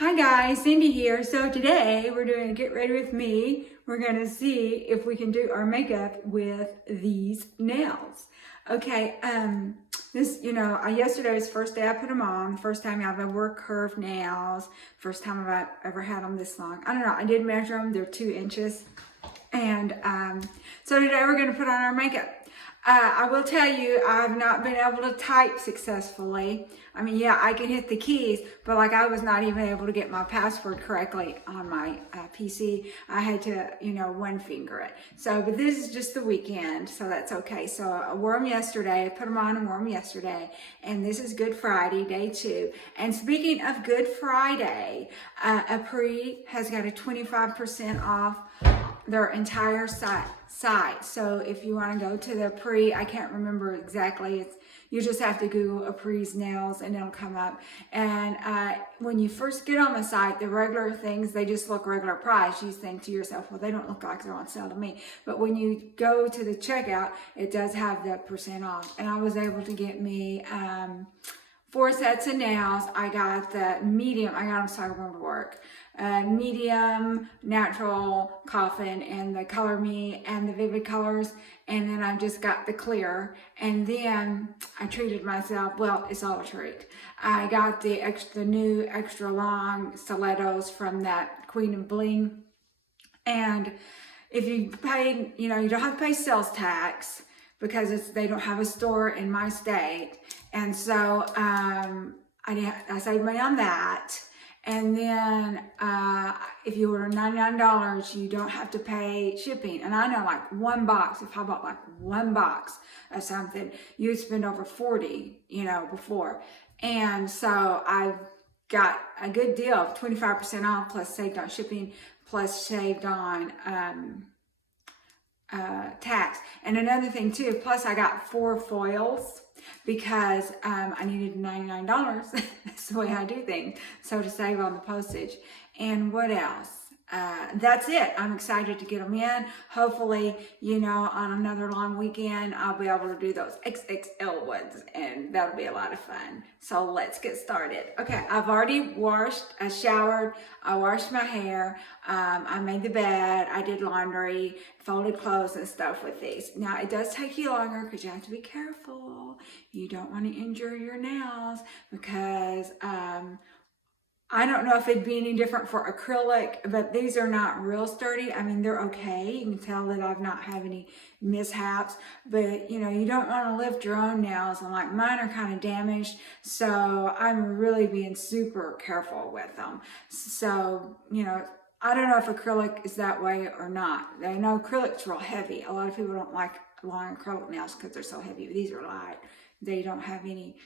Hi guys, Cindy here. So today we're doing a get ready with me. We're gonna see if we can do our makeup with these nails. Okay, yesterday was the first day I put them on. First time I've ever curved nails. First time I've ever had them this long. I don't know, I did measure them, they're 2 inches. And so today we're gonna put on our makeup. I will tell you, I've not been able to type successfully. I mean, yeah, I can hit the keys, but like I was not even able to get my password correctly on my PC. I had to, one finger it. So, but this is just the weekend, so that's okay. So I wore them yesterday, I put them on and wore them yesterday. And this is Good Friday, day 2. And speaking of Good Friday, Apri has got a 25% off their entire site. So if you want to go to the Apri, I can't remember exactly, you just have to Google Apri's nails and it'll come up. And when you first get on the site, the regular things, they just look regular price. You think to yourself, well, they don't look like they're on sale to me. But when you go to the checkout, it does have the % off. And I was able to get me 4 sets of nails. I got the medium, I got them so I going to work. Medium, natural, coffin, and the Color Me and the Vivid Colors. And then I just got the clear. And then I treated myself, well, it's all a treat. I got the new extra long stilettos from that Queen and Bling. And if you paid, you don't have to pay sales tax because they don't have a store in my state. And so I saved money on that. And then if you order $99, you don't have to pay shipping. And I know like one box, if I bought like one box of something, you'd spend over 40, before. And so I got a good deal, 25% off, plus saved on shipping, plus saved on tax. And another thing too, plus I got 4 foils because I needed $99. That's the way I do things. So to save on the postage. And what else? That's it. I'm excited to get them in. Hopefully, on another long weekend, I'll be able to do those XXL ones, and that'll be a lot of fun. So let's get started. Okay, I've already showered, I washed my hair, I made the bed, I did laundry, folded clothes and stuff with these. Now, it does take you longer because you have to be careful. You don't want to injure your nails because I don't know if it'd be any different for acrylic, but these are not real sturdy. I mean, they're okay. You can tell that I've not had any mishaps, but you don't want to lift your own nails, and like mine are kind of damaged. So I'm really being super careful with them. So, I don't know if acrylic is that way or not. I know acrylic's real heavy. A lot of people don't like long acrylic nails because they're so heavy. These are light. They don't have any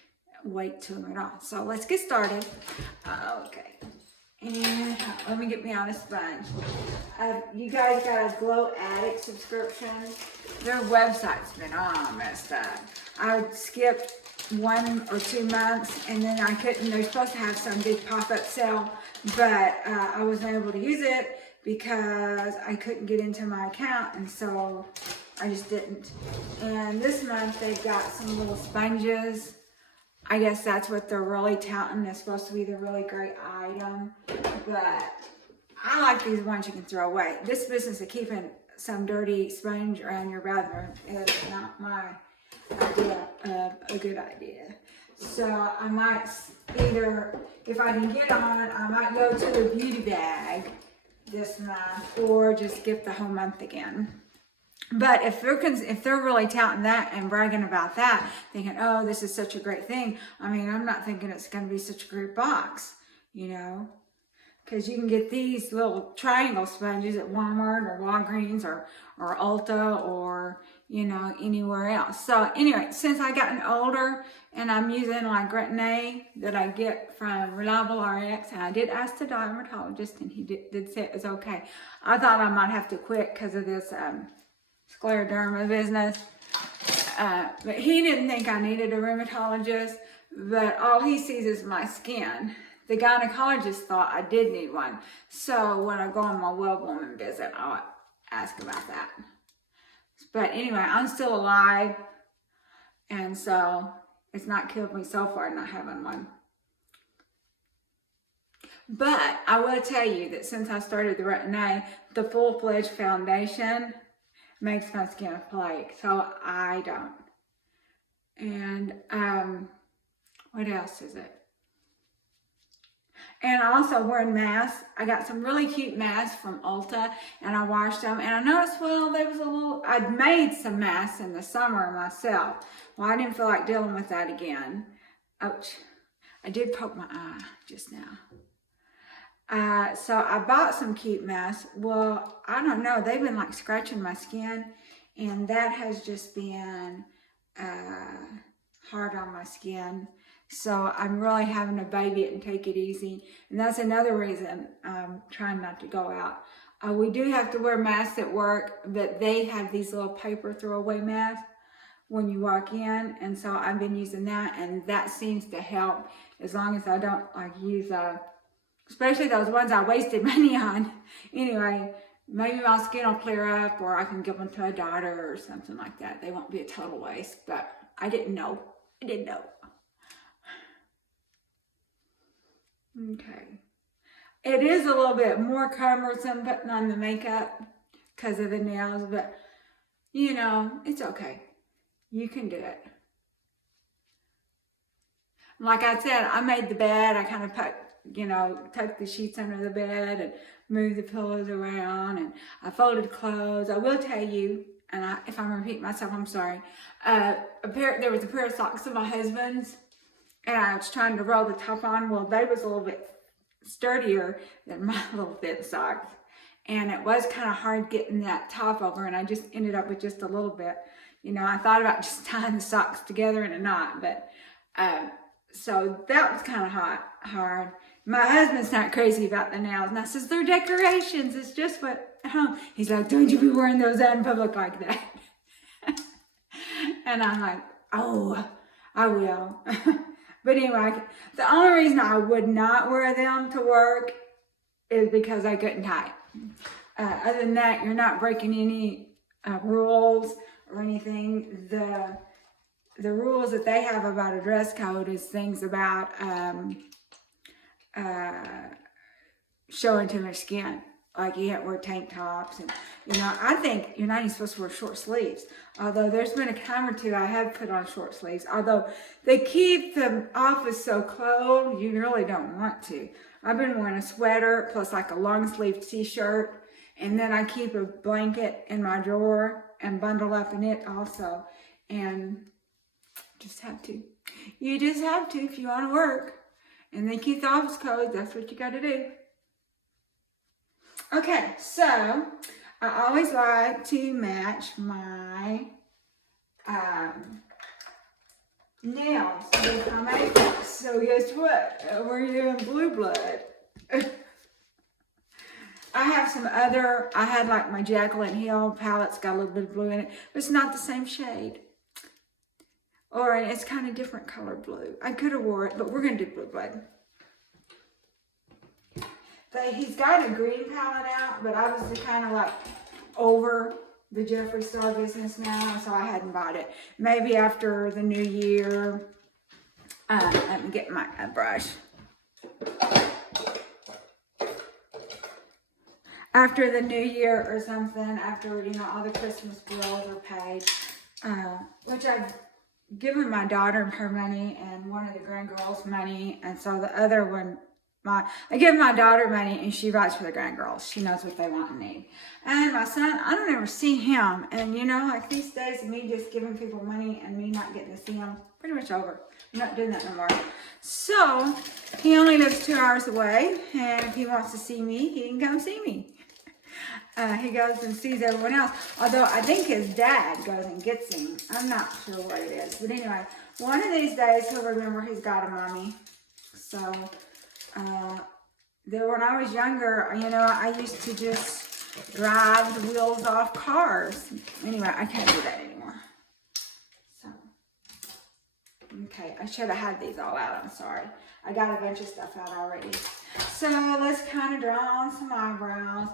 weight to them at all. So let's get started. Okay, and let me get me on a sponge. You guys got a Glow Addict subscription. Their website's been all messed up. I skipped 1 or 2 months, and then I couldn't. They're supposed to have some big pop-up sale, but I wasn't able to use it because I couldn't get into my account, and so I just didn't. And this month they've got some little sponges. I guess that's what they're really touting. It's supposed to be the really great item. But I like these ones you can throw away. This business of keeping some dirty sponge around your bathroom is not my idea of a good idea. So I might either, if I can get on, I might go to the beauty bag this month or just skip the whole month again. But if they're really touting that and bragging about that, thinking, oh, this is such a great thing. I mean, I'm not thinking it's going to be such a great box, because you can get these little triangle sponges at Walmart or Walgreens or Ulta or, anywhere else. So anyway, since I gotten older and I'm using like Retin-A that I get from Reliable RX, and I did ask the dermatologist and he did say it was okay. I thought I might have to quit because of this scleroderma business, but he didn't think I needed a rheumatologist, but all he sees is my skin. The gynecologist thought I did need one, so when I go on my well woman visit, I'll ask about that. But anyway, I'm still alive, and so it's not killed me so far not having one. But I will tell you that since I started the Retin-A, the full-fledged foundation makes my skin flake, so I don't. And what else is it? And also wearing masks. I got some really cute masks from Ulta, and I washed them. And I noticed, well, there was a little, I'd made some masks in the summer myself. Well, I didn't feel like dealing with that again. Ouch. I did poke my eye just now. So I bought some cute masks. Well, I don't know. They've been like scratching my skin, and that has just been hard on my skin. So I'm really having to baby it and take it easy. And that's another reason I'm trying not to go out. We do have to wear masks at work, but they have these little paper throwaway masks when you walk in. And so I've been using that, and that seems to help as long as I don't like use especially those ones I wasted money on. Anyway, maybe my skin will clear up, or I can give them to a daughter or something like that. They won't be a total waste, but I didn't know. I didn't know. Okay. It is a little bit more cumbersome putting on the makeup because of the nails, but you know, it's okay. You can do it. Like I said, I made the bed. I kind of put, you know, tucked the sheets under the bed and moved the pillows around, and I folded clothes. I will tell you, and if I'm repeating myself, I'm sorry. There was a pair of socks of my husband's, and I was trying to roll the top on. Well, they was a little bit sturdier than my little thin socks, and it was kind of hard getting that top over, and I just ended up with just a little bit. You know, I thought about just tying the socks together in a knot, but so that was kind of hard. My husband's not crazy about the nails, and I says, they're decorations. It's just what, he's like, don't you be wearing those out in public like that. And I'm like, oh, I will. But anyway, the only reason I would not wear them to work is because I couldn't tie. Other than that, you're not breaking any rules or anything. The rules that they have about a dress code is things about showing too much skin. Like you have to wear tank tops, and you know, I think you're not even supposed to wear short sleeves. Although there's been a time or two I have put on short sleeves. Although they keep the office so cold, you really don't want to. I've been wearing a sweater plus like a long sleeve t-shirt, and then I keep a blanket in my drawer and bundle up in it also. And just have to. You just have to if you want to work. And they keep the office cold. That's what you got to do. Okay, so I always like to match my nails with my makeup. So guess what? We're doing Blue Blood. I have some other, I had like my Jaclyn Hill palette's got a little bit of blue in it, but it's not the same shade. Or it's kind of different color blue. I could have wore it, but we're going to do Blue Blood. He's got a green palette out, but I was kind of like over the Jeffree Star business now, so I hadn't bought it. Maybe after the new year. Let me get my brush. After the new year or something, after, you know, all the Christmas bills are paid, which I've given my daughter her money and one of the grand girls money, and so the other one, I give my daughter money and she writes for the grand girls. She knows what they want and need. And my son, I don't ever see him. And you know, like these days of me just giving people money and me not getting to see him, pretty much over. I'm not doing that no more. So he only lives 2 hours away, and if he wants to see me, he can come see me. He goes and sees everyone else. Although I think his dad goes and gets him. I'm not sure what it is. But anyway, one of these days he'll remember he's got a mommy. So when I was younger, you know, I used to just drive the wheels off cars. Anyway, I can't do that anymore. So, okay, I should have had these all out. I'm sorry. I got a bunch of stuff out already. So let's kind of draw on some eyebrows.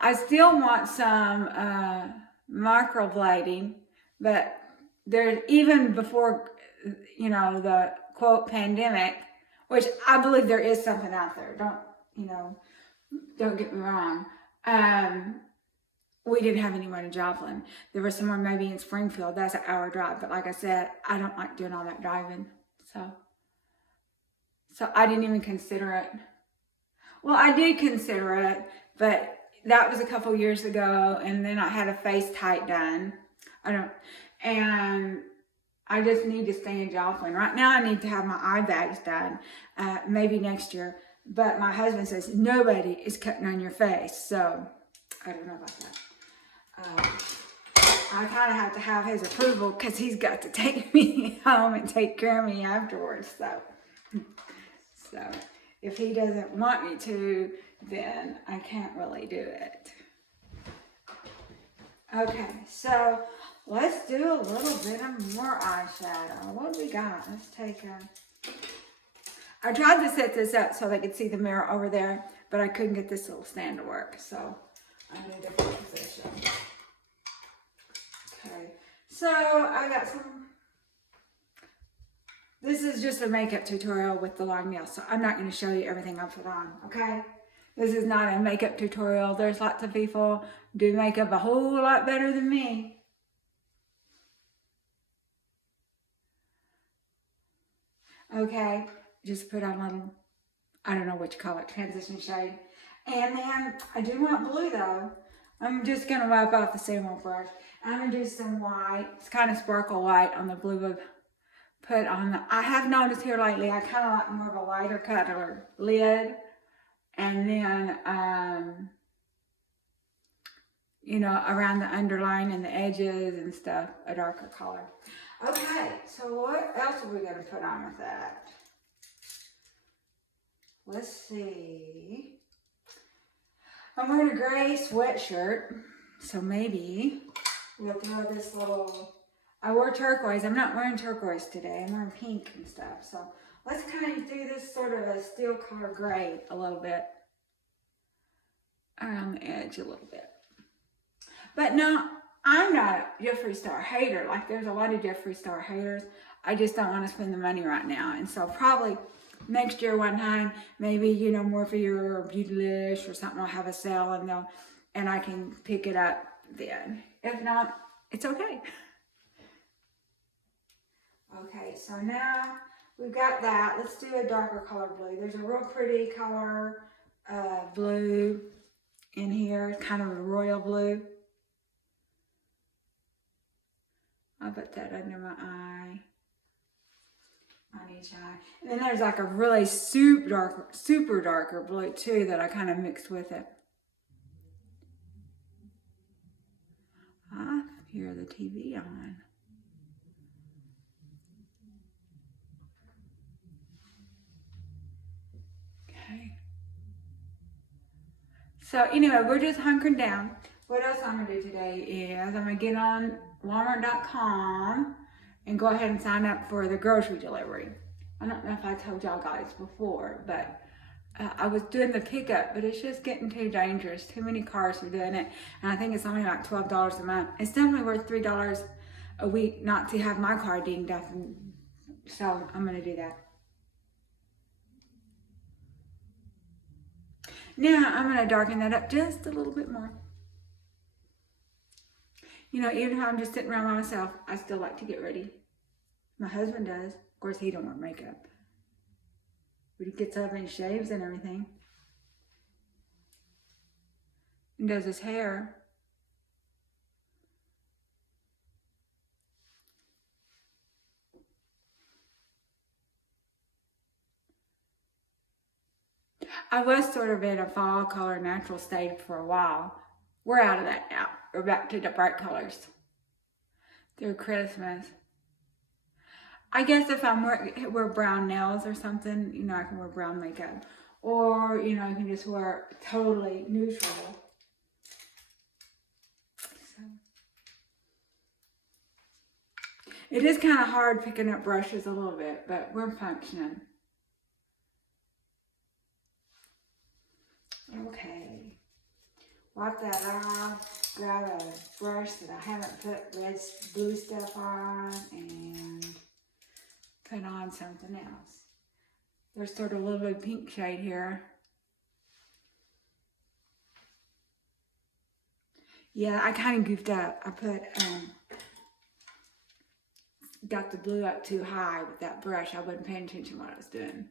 I still want some microblading, but there's, even before, you know, the quote pandemic, which I believe there is something out there. you know, don't get me wrong. We didn't have anyone in Joplin. There was someone maybe in Springfield. That's an hour drive. But like I said, I don't like doing all that driving. So I didn't even consider it. Well, I did consider it, but that was a couple years ago. And then I had a face tight done. And I just need to stay in Joplin. Right now I need to have my eye bags done, maybe next year. But my husband says, nobody is cutting on your face. So I don't know about that. I kind of have to have his approval because he's got to take me home and take care of me afterwards. So if he doesn't want me to, then I can't really do it. Okay, so let's do a little bit of more eyeshadow. What do we got? Let's take I tried to set this up so they could see the mirror over there, but I couldn't get this little stand to work, so I'm in a different position. Okay, so I got some. This is just a makeup tutorial with the long nails, so I'm not going to show you everything I put on, okay? This is not a makeup tutorial. There's lots of people do makeup a whole lot better than me. Okay, just put on a little, I don't know what you call it, transition shade. And then I do want blue though. I'm just going to wipe off the same old brush. I'm going to do some white. It's kind of sparkle white on the blue. Put on the, I have noticed here lately, I kind of like more of a lighter color lid. And then, you know, around the underline and the edges and stuff, a darker color. Okay, so what else are we going to put on with that? Let's see. I'm wearing a gray sweatshirt, so maybe we'll throw this little, I wore turquoise. I'm not wearing turquoise today. I'm wearing pink and stuff. So let's kind of do this sort of a steel color gray a little bit. Around the edge a little bit. But no, I'm not a Jeffree Star hater. Like there's a lot of Jeffree Star haters. I just don't want to spend the money right now. And so probably next year one time, maybe, you know, more for your Beautylish or something will have a sale and I can pick it up then. If not, it's okay. Okay, so now we've got that. Let's do a darker color blue. There's a real pretty color blue in here, kind of a royal blue. I'll put that under my eye, on each eye. And then there's like a really super darker blue too that I kind of mixed with it. I hear the TV on. Okay. So anyway, we're just hunkering down. What else I'm going to do today is I'm going to get on Walmart.com and go ahead and sign up for the grocery delivery. I don't know if I told y'all guys before, but I was doing the pickup, but it's just getting too dangerous. Too many cars are doing it, and I think it's only like $12 a month. It's definitely worth $3 a week not to have my car dinged up, and so I'm going to do that. Now I'm going to darken that up just a little bit more. You know, even if I'm just sitting around by myself, I still like to get ready. My husband does. Of course, he don't wear makeup. But he gets up and shaves and everything. And does his hair. I was sort of in a fall color natural state for a while. We're out of that now. We're back to the bright colors through Christmas. I guess if I'm wear brown nails or something, you know, I can wear brown makeup. Or, you know, I can just wear totally neutral. So. It is kind of hard picking up brushes a little bit, but we're functioning. Okay. Wipe that off, grab a brush that I haven't put blue stuff on, and put on something else. There's sort of a little bit of pink shade here. Yeah, I kind of goofed up. I put, got the blue up too high with that brush. I wasn't paying attention to what I was doing.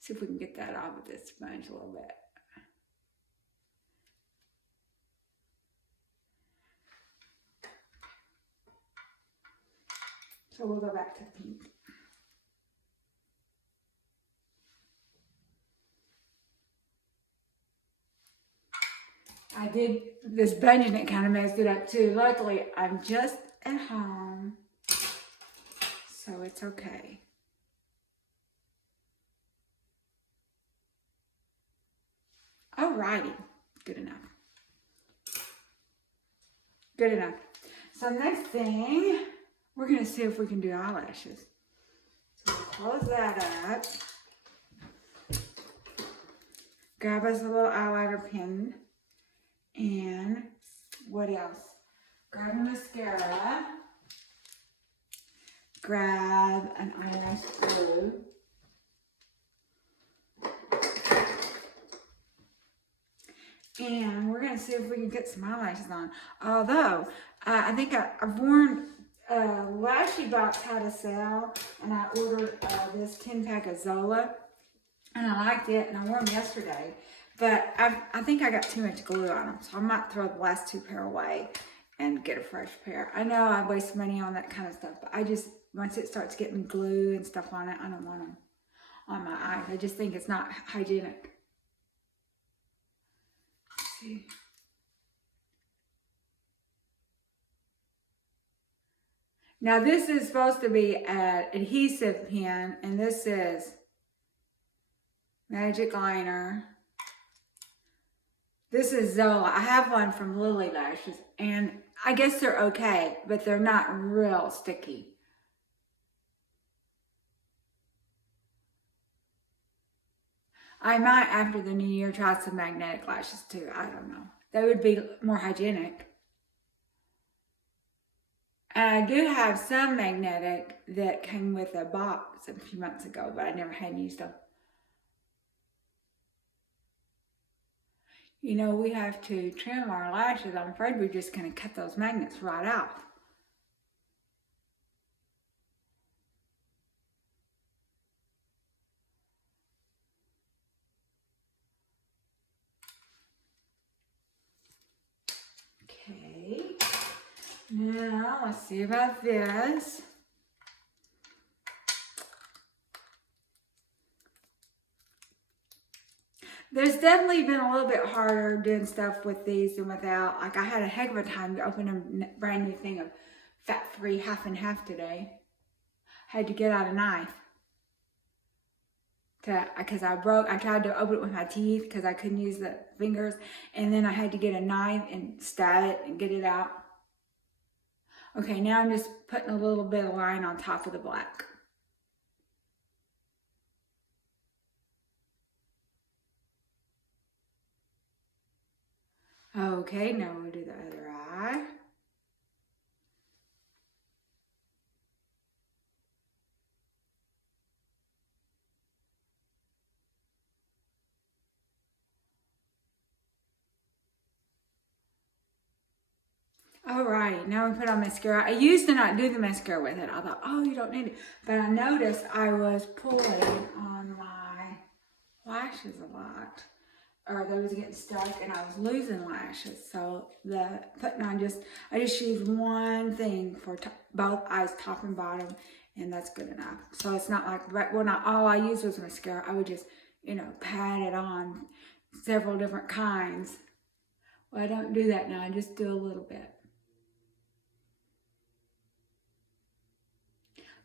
See if we can get that off with this sponge a little bit. So we'll go back to the pink. I did this bunch and it kind of messed it up too. Luckily, I'm just at home, so it's okay. Alrighty, good enough. Good enough. So next thing, we're gonna see if we can do eyelashes. So we'll close that up. Grab us a little eyeliner pen. And what else? Grab a mascara. Grab an eyelash glue. And we're going to see if we can get some eyelashes on. Although, I think I've worn, Lashy Box had a sale, and I ordered this 10-pack of Zola, and I liked it, and I wore them yesterday. But I think I got too much glue on them, so I might throw the last 2 pair away and get a fresh pair. I know I waste money on that kind of stuff, but I just, once it starts getting glue and stuff on it, I don't want them on my eyes. I just think it's not hygienic. Let's see. Now this is supposed to be an adhesive pen, and this is Magic Liner. This is Zola. I have one from Lily Lashes, and I guess they're okay, but they're not real sticky. I might, after the new year, try some magnetic lashes too. I don't know. They would be more hygienic. And I do have some magnetic that came with a box a few months ago, but I never had used them. You know, we have to trim our lashes. I'm afraid we're just going to cut those magnets right out. Okay. Now, let's see about this. There's definitely been a little bit harder doing stuff with these than without. Like, I had a heck of a time to open a brand new thing of fat-free half and half today. Had to get out a knife. Because I tried to open it with my teeth because I couldn't use the fingers. And then I had to get a knife and stab it and get it out. Okay, now I'm just putting a little bit of line on top of the black. Okay, now we'll do the other eye. Alright, now we put on mascara. I used to not do the mascara with it. I thought, oh, you don't need it. But I noticed I was pulling on my lashes a lot. Or they was getting stuck and I was losing lashes. So I just used one thing for both eyes, top and bottom, and that's good enough. So it's not like, well, not all I used was mascara. I would just, you know, pat it on several different kinds. Well, I don't do that now. I just do a little bit.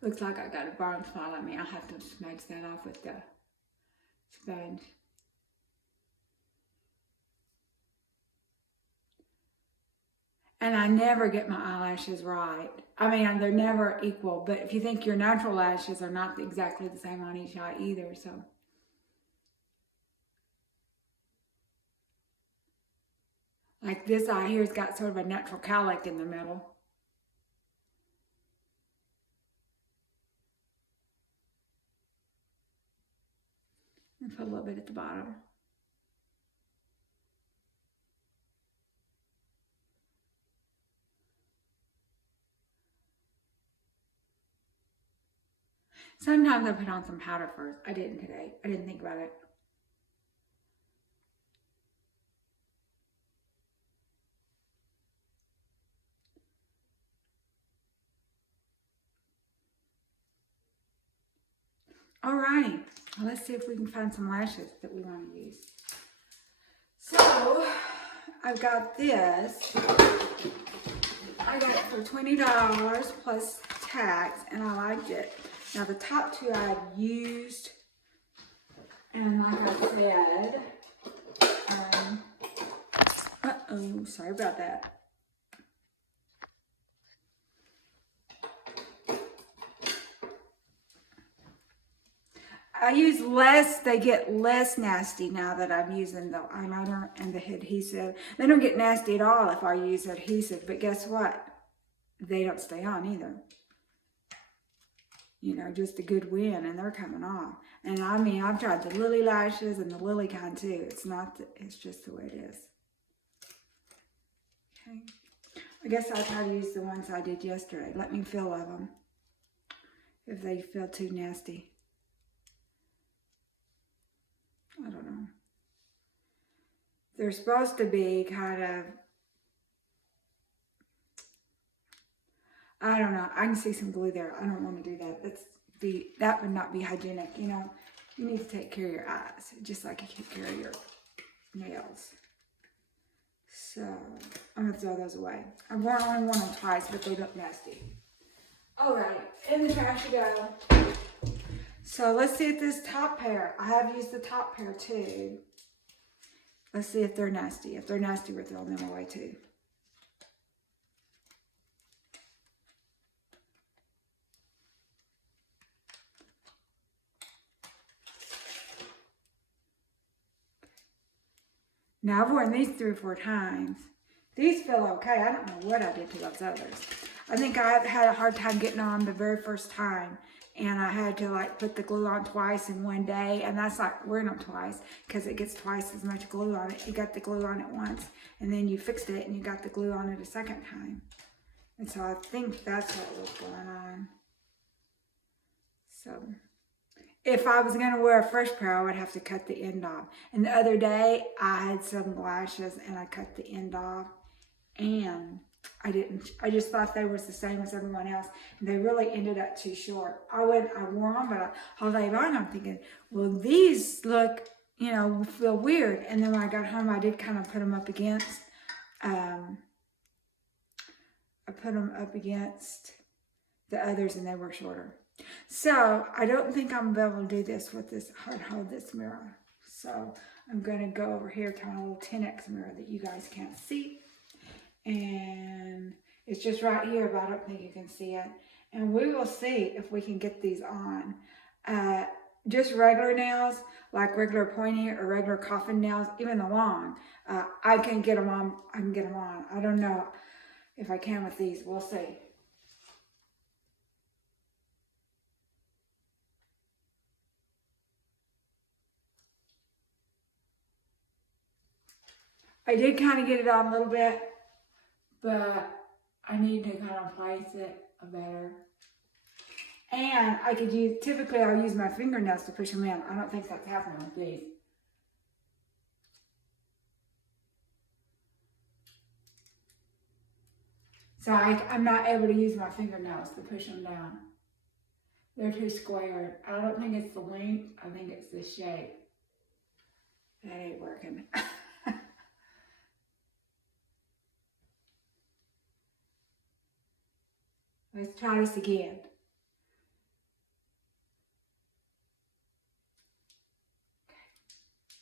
Looks like I got a brown spot on me. I'll have to smudge that off with the sponge. And I never get my eyelashes right. I mean, they're never equal, but if you think your natural lashes are not exactly the same on each eye either, so. Like this eye here's got sort of a natural cowlick in the middle. And put a little bit at the bottom. Sometimes I put on some powder first. I didn't today. I didn't think about it. Alrighty, well, let's see if we can find some lashes that we want to use. So, I've got this. I got it for $20 plus tax, and I liked it. Now, the top two I had used, and like I said, sorry about that. I use less, they get less nasty now that I'm using the eyeliner and the adhesive. They don't get nasty at all if I use adhesive, but guess what? They don't stay on either. You know, just a good wind and they're coming off. And I mean, I've tried the Lily lashes and the Lily kind too. It's not, it's just the way it is. Okay. I guess I'll try to use the ones I did yesterday. Let me feel of them if they feel too nasty. I don't know. They're supposed to be kind of, I don't know. I can see some glue there. I don't want to do that. That would not be hygienic. You know, you need to take care of your eyes, just like you take care of your nails. So I'm gonna throw those away. I've only worn them twice, but they look nasty. All right, in the trash you go. So let's see if this top pair, I have used the top pair too. Let's see if they're nasty. If they're nasty, we're throwing them away too. Now I've worn these 3 or 4 times. These feel okay. I don't know what I did to those others. I think I had a hard time getting on the very first time. And I had to like put the glue on twice in one day. And that's like wearing them twice because it gets twice as much glue on it. You got the glue on it once and then you fixed it and you got the glue on it a second time. And so I think that's what was going on. So if I was going to wear a fresh pair, I would have to cut the end off. And the other day I had some lashes and I cut the end off and I didn't. I just thought they was the same as everyone else. And they really ended up too short. I wore them, but all day long I'm thinking, well, these look, you know, feel weird. And then when I got home, I did kind of put them up against, I put them up against the others and they were shorter. So I don't think I'm gonna be able to do this with this hold this mirror. So I'm gonna go over here to my little 10X mirror that you guys can't see. And it's just right here, but I don't think you can see it. And we will see if we can get these on. Just regular nails, like regular pointy or regular coffin nails, even the long, I can get them on. I can get them on. I don't know if I can with these. We'll see. I did kind of get it on a little bit, but I need to kind of place it better. And I could use, typically I'll use my fingernails to push them in. I don't think that's happening with these. So I'm not able to use my fingernails to push them down. They're too squared. I don't think it's the length, I think it's the shape. That ain't working. Let's try this again.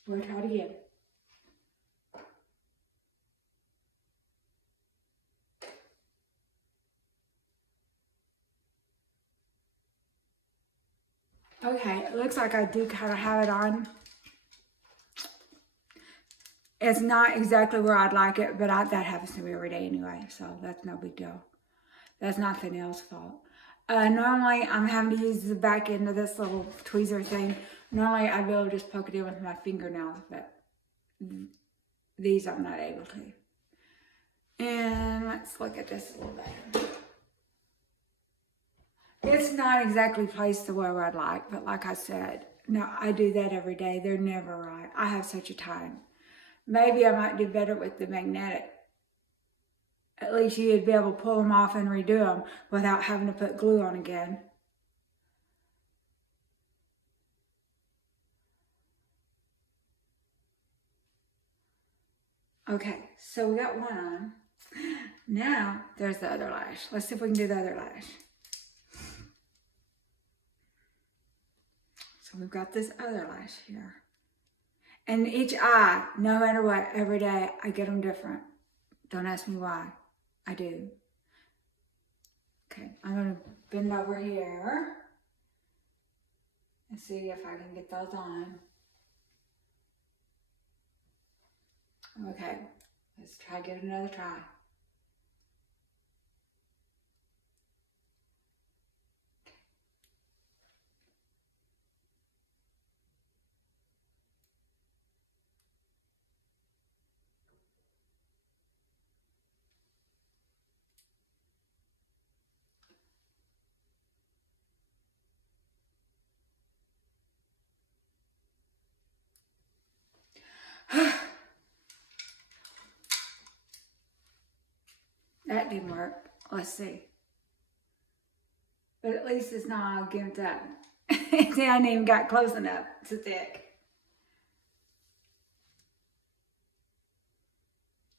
We'll try it again. Okay, it looks like I do kind of have it on. It's not exactly where I'd like it, but that happens to me every day anyway, so that's no big deal. That's not the nail's fault. Normally, I'm having to use the back end of this little tweezer thing. Normally, I'd be able to just poke it in with my fingernails, but these I'm not able to. And let's look at this a little better. It's not exactly placed the way I'd like, but like I said, no, I do that every day. They're never right. I have such a time. Maybe I might do better with the magnetic. At least you'd be able to pull them off and redo them without having to put glue on again. Okay, so we got one on. Now, there's the other lash. Let's see if we can do the other lash. So we've got this other lash here. And each eye, no matter what, every day, I get them different. Don't ask me why. I do. Okay, I'm going to bend over here and see if I can get those on. Okay, let's try, give it another try. That didn't work. Let's see. But at least it's not all gimped up. See, I ain't even got close enough to thick.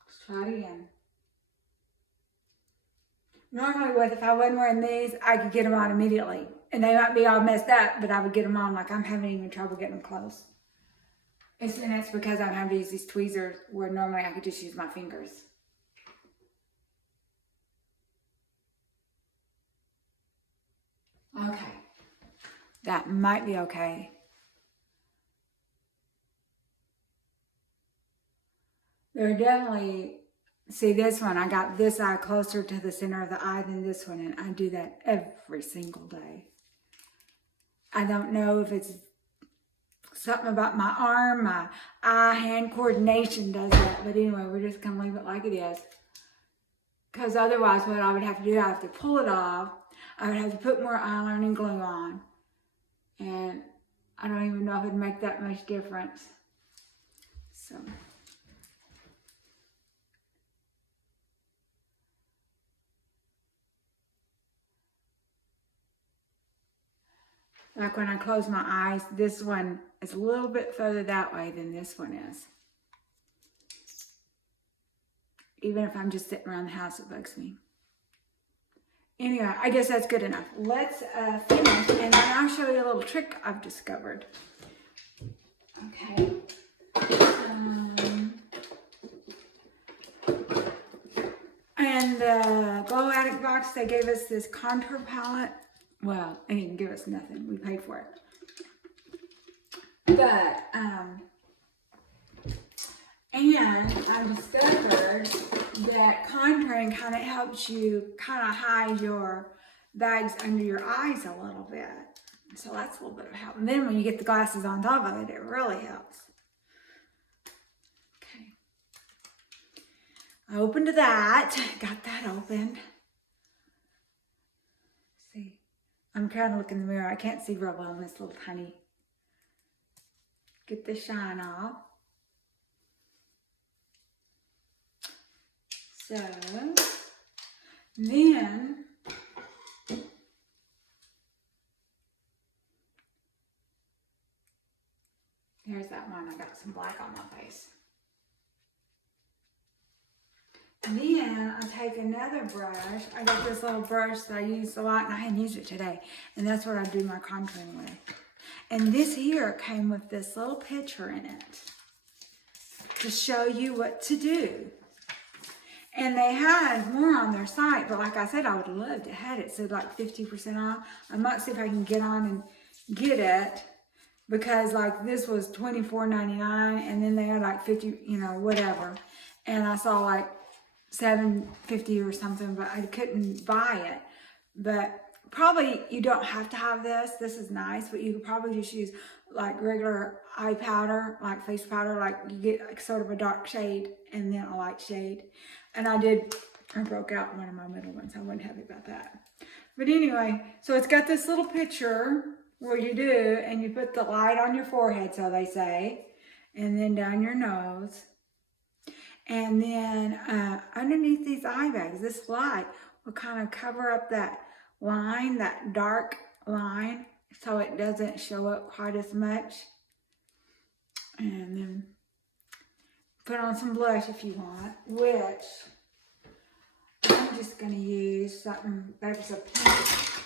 Let's try it again. Normally, if I wasn't wearing these, I could get them on immediately. And they might be all messed up, but I would get them on like I'm having even trouble getting them close. And that's because I'm having to use these tweezers where normally I could just use my fingers. Okay, that might be okay. They're definitely, see this one, I got this eye closer to the center of the eye than this one, and I do that every single day. I don't know if it's something about my arm, my eye-hand coordination does that, but anyway, we're just gonna leave it like it is. Because otherwise what I would have to do, I have to pull it off. I would have to put more eyeliner glue on. And I don't even know if it'd make that much difference. So. Like when I close my eyes, this one is a little bit further that way than this one is. Even if I'm just sitting around the house, it bugs me. Anyway, I guess that's good enough. Let's finish, and then I'll show you a little trick I've discovered. Okay. And the Glow Addict box, they gave us this contour palette. Well, they didn't give us nothing. We paid for it. But, and I discovered that contouring kind of helps you kind of hide your bags under your eyes a little bit. So that's a little bit of help. And then when you get the glasses on top of it, it really helps. Okay. I opened that, got that opened. See, I'm trying to look in the mirror. I can't see real well in this little tiny. Get the shine off. So, then, here's that one. I got some black on my face. And then I take another brush. I got this little brush that I use a lot, and I hadn't used it today. And that's what I do my contouring with. And this here came with this little picture in it to show you what to do. And they had more on their site, but like I said, I would love to have it. So like 50% off. I might see if I can get on and get it, because like this was $24.99, and then they had like 50, you know, whatever. And I saw like $7.50 or something, but I couldn't buy it. But probably you don't have to have this. This is nice, but you could probably just use like regular eye powder, like face powder, like you get like sort of a dark shade and then a light shade. And I broke out one of my middle ones. I wasn't happy about that. But anyway, so it's got this little picture where you do, and you put the light on your forehead, so they say, and then down your nose. And then underneath these eye bags, this light will kind of cover up that line, that dark line, so it doesn't show up quite as much. And then put on some blush if you want, which I'm just going to use something that's a pink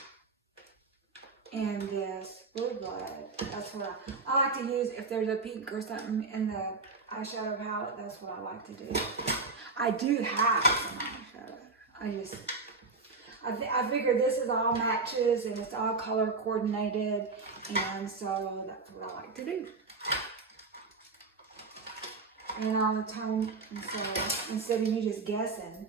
and this blue blood. That's what I like to use. If there's a pink or something in the eyeshadow palette, that's what I like to do. I do have some eyeshadow. I figured this is all matches and it's all color coordinated, and so that's what I like to do. And all the time, and so instead of me just guessing.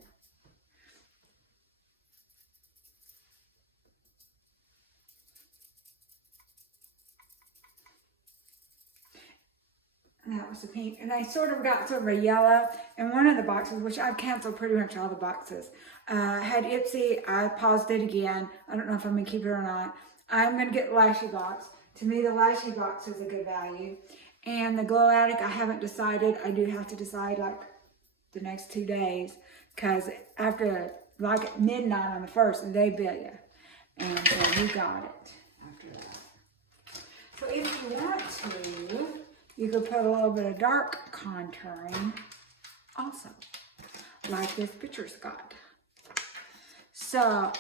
And that was the pink. And I sort of got sort of a yellow. And one of the boxes, which I've canceled pretty much all the boxes, had Ipsy. I paused it again. I don't know if I'm going to keep it or not. I'm going to get the Lashy box. To me, the Lashy box is a good value. And the Glow Addict, I haven't decided. I do have to decide like the next 2 days. Because after like midnight on the 1st, they bill you. And so you got it after that. So if you want to, you could put a little bit of dark contouring also, like this picture's got. So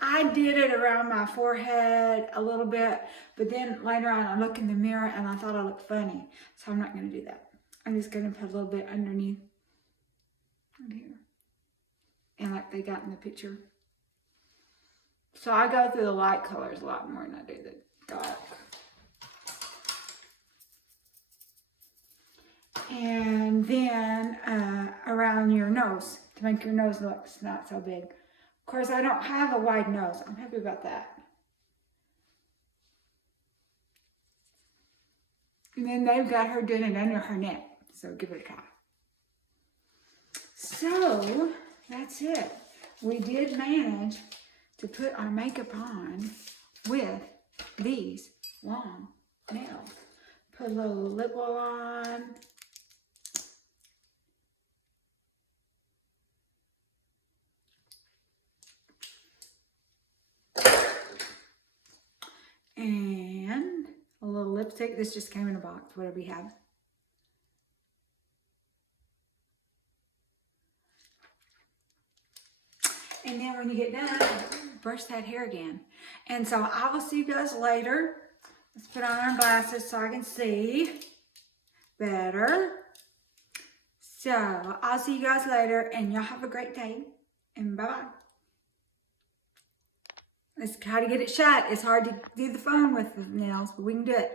I did it around my forehead a little bit, but then later on I looked in the mirror and I thought I looked funny. So I'm not going to do that. I'm just going to put a little bit underneath right here. And like they got in the picture. So I go through the light colors a lot more than I do the dark. And then around your nose to make your nose look not so big. Of course, I don't have a wide nose. I'm happy about that. And then they've got her doing it under her neck. So give it a try. So that's it. We did manage to put our makeup on with these long nails. Put a little lip oil on. And a little lipstick. This just came in a box, whatever you have. And then when you get done, brush that hair again. And so I will see you guys later. Let's put on our glasses so I can see better. So I'll see you guys later, and y'all have a great day. And bye-bye. Let's try to get it shut. It's hard to do the phone with the nails, but we can do it.